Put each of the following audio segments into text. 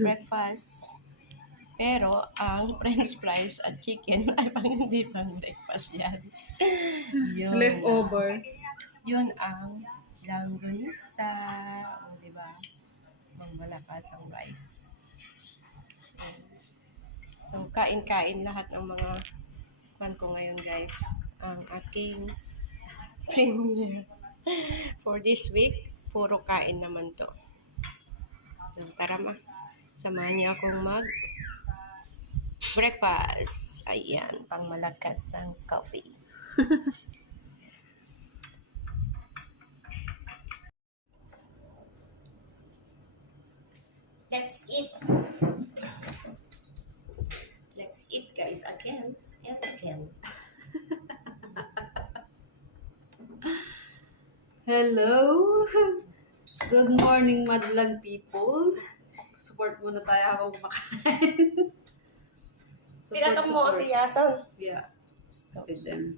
breakfast. Pero ang french fries at chicken ay hindi pang breakfast yan. Yun. Leftover. Yun ang langganisa. O, diba? Ang malakas ang rice. So, kain-kain lahat ng mga pan ko ngayon, guys. Ang aking premiere for this week, puro kain naman to. So, tara ma. Samahan niyo akong breakfast. Ayan, pang malakas ang coffee. Let's eat. Let's eat, guys, again and again. Hello! Good morning, madlang people. Support muna tayo habang kumakain. Pinatang mo ang tiyasan. Yeah. Okay then.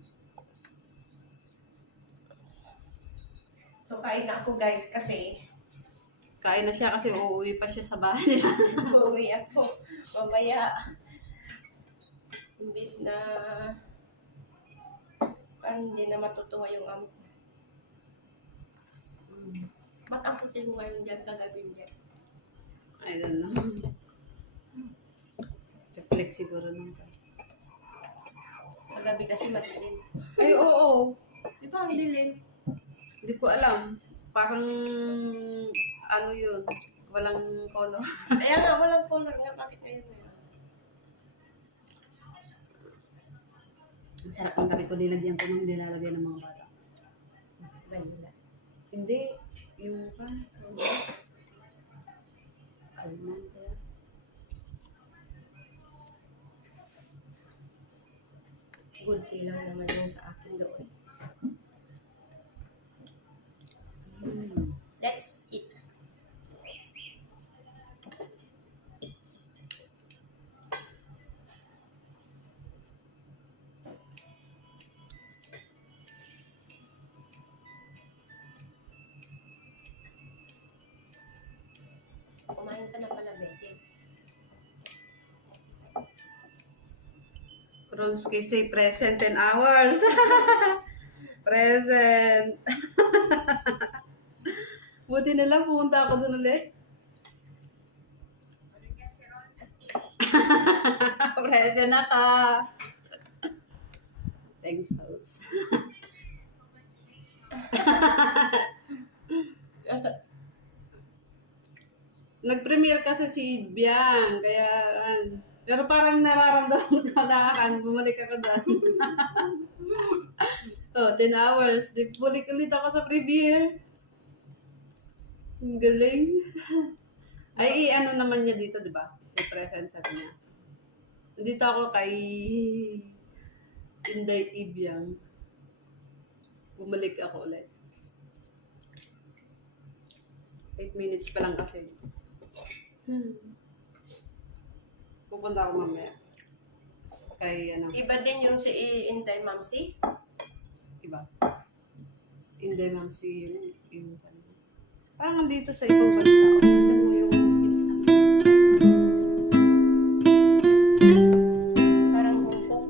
So, kain na ako, guys, kasi Kain na siya kasi uuwi pa siya sa bahay nila. uuwi ako mamaya. Imbis na hindi na matutuwa yung amo ko. Ba't ang puti mo ngayon dyan kagabi dyan? I don't know. Reflex siguro nung Kagabi kasi madilim. Ay, oo. Di ba ang dilim? Hindi ko alam. Parang, ano yun, walang color. Kaya nga, walang color nga. Bakit ngayon na yun? Ang sarap ng kape ko, nilagyan ko nung nilalagay ng mga bata. Vanilla. Hindi, yung pa, almond kaya. Good tea lang naman yung sa akin doon. Let's eat. Kumain ka na pala, Betty. Ronski say present 10 hours. Present. Buti na lang pumunta ako doon ulit. Present na ka. Thanks, house. Nag-premiere kasi si Biang, kaya pero parang nararamdaman ko na bumalik ako doon. Oh, 10 hours. Di balik ulit ako sa premiere. Ang galing. Ay, ano naman niya dito, di ba? Si present sabi niya. Nandito ako kay Inday Ibiang. Bumalik ako ulit. 8 minutes pa lang kasi. Pupunta ako mamaya. Kay ano. Iba din yung si Intay Mamsi. Iba. Hindi lang si yung parang nandito sa ibang bansa. Alam mo yung Parang Hong Kong.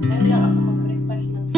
Kaya ako mag-breakfast ng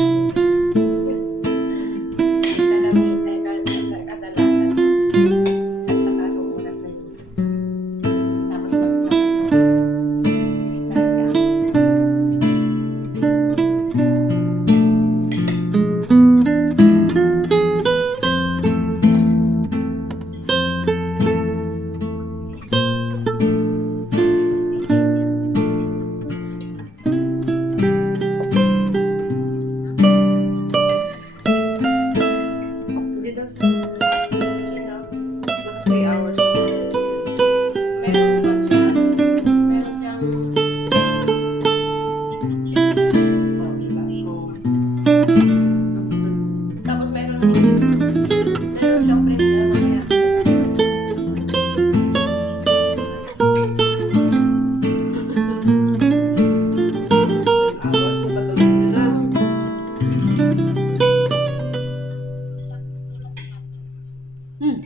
Hmm.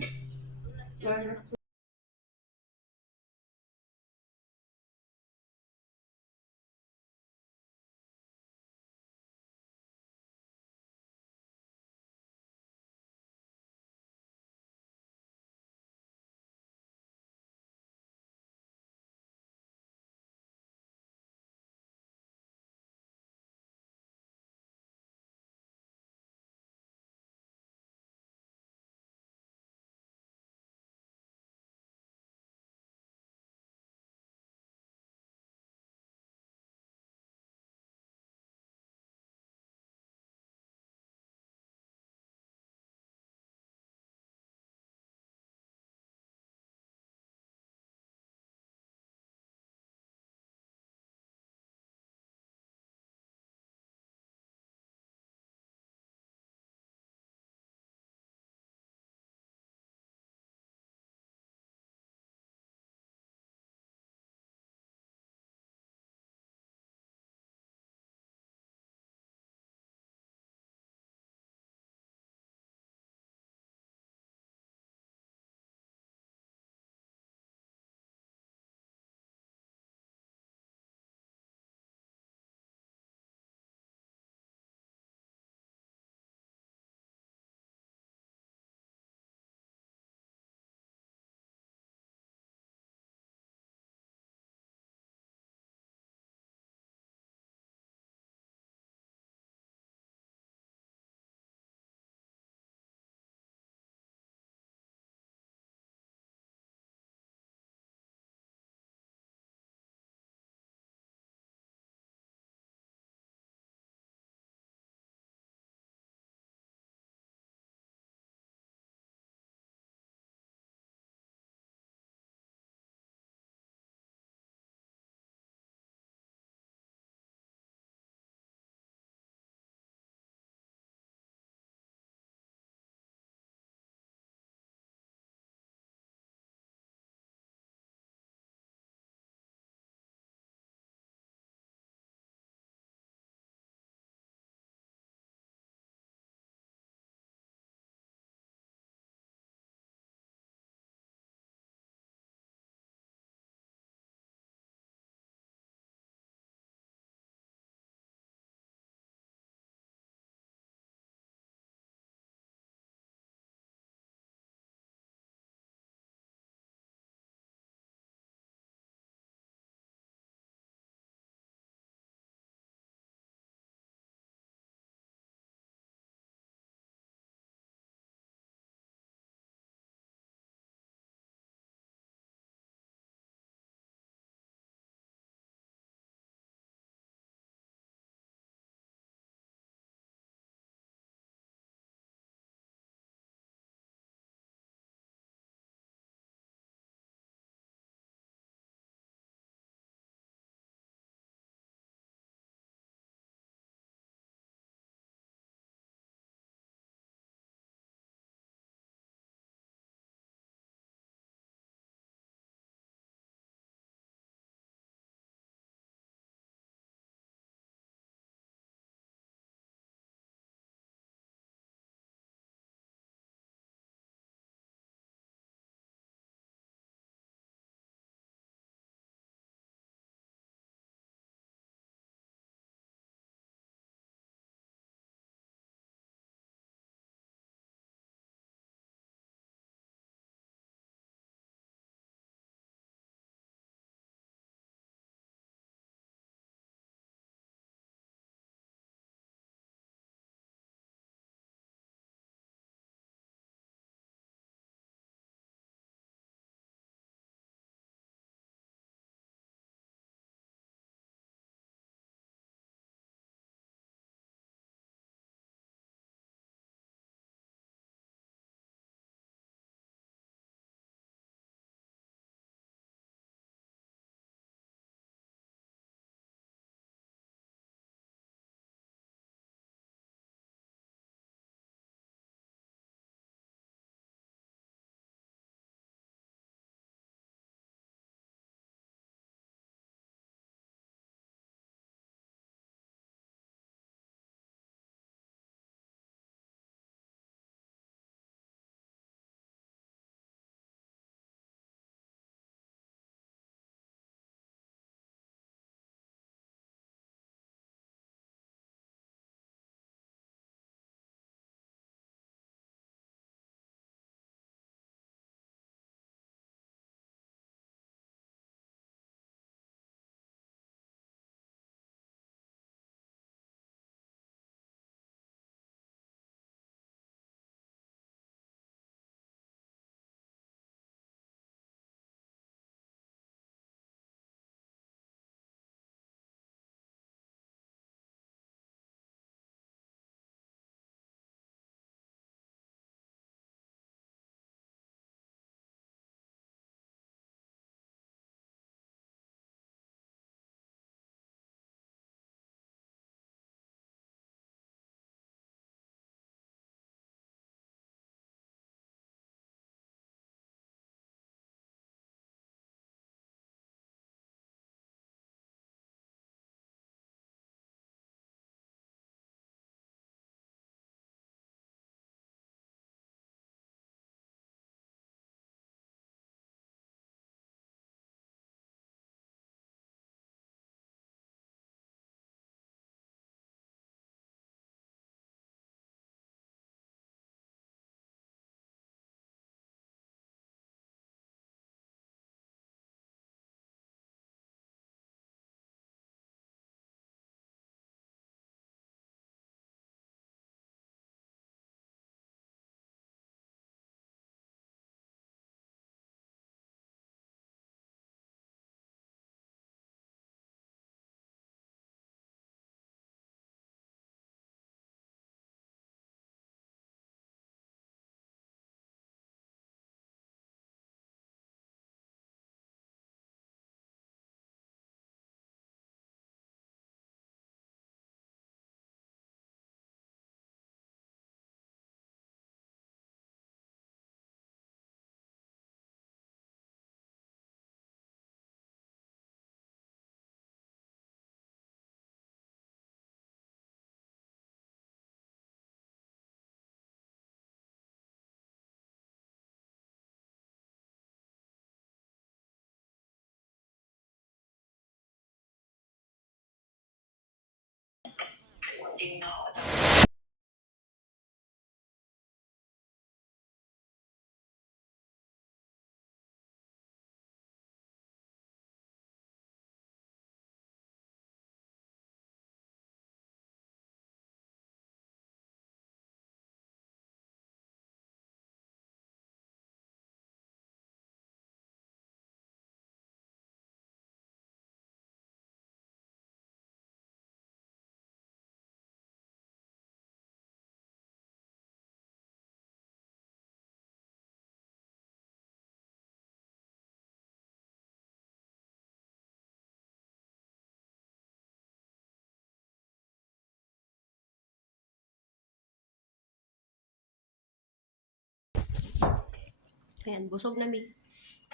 Ayan, busog na mi.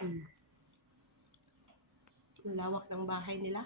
Mm. Ang lawak ng bahay nila.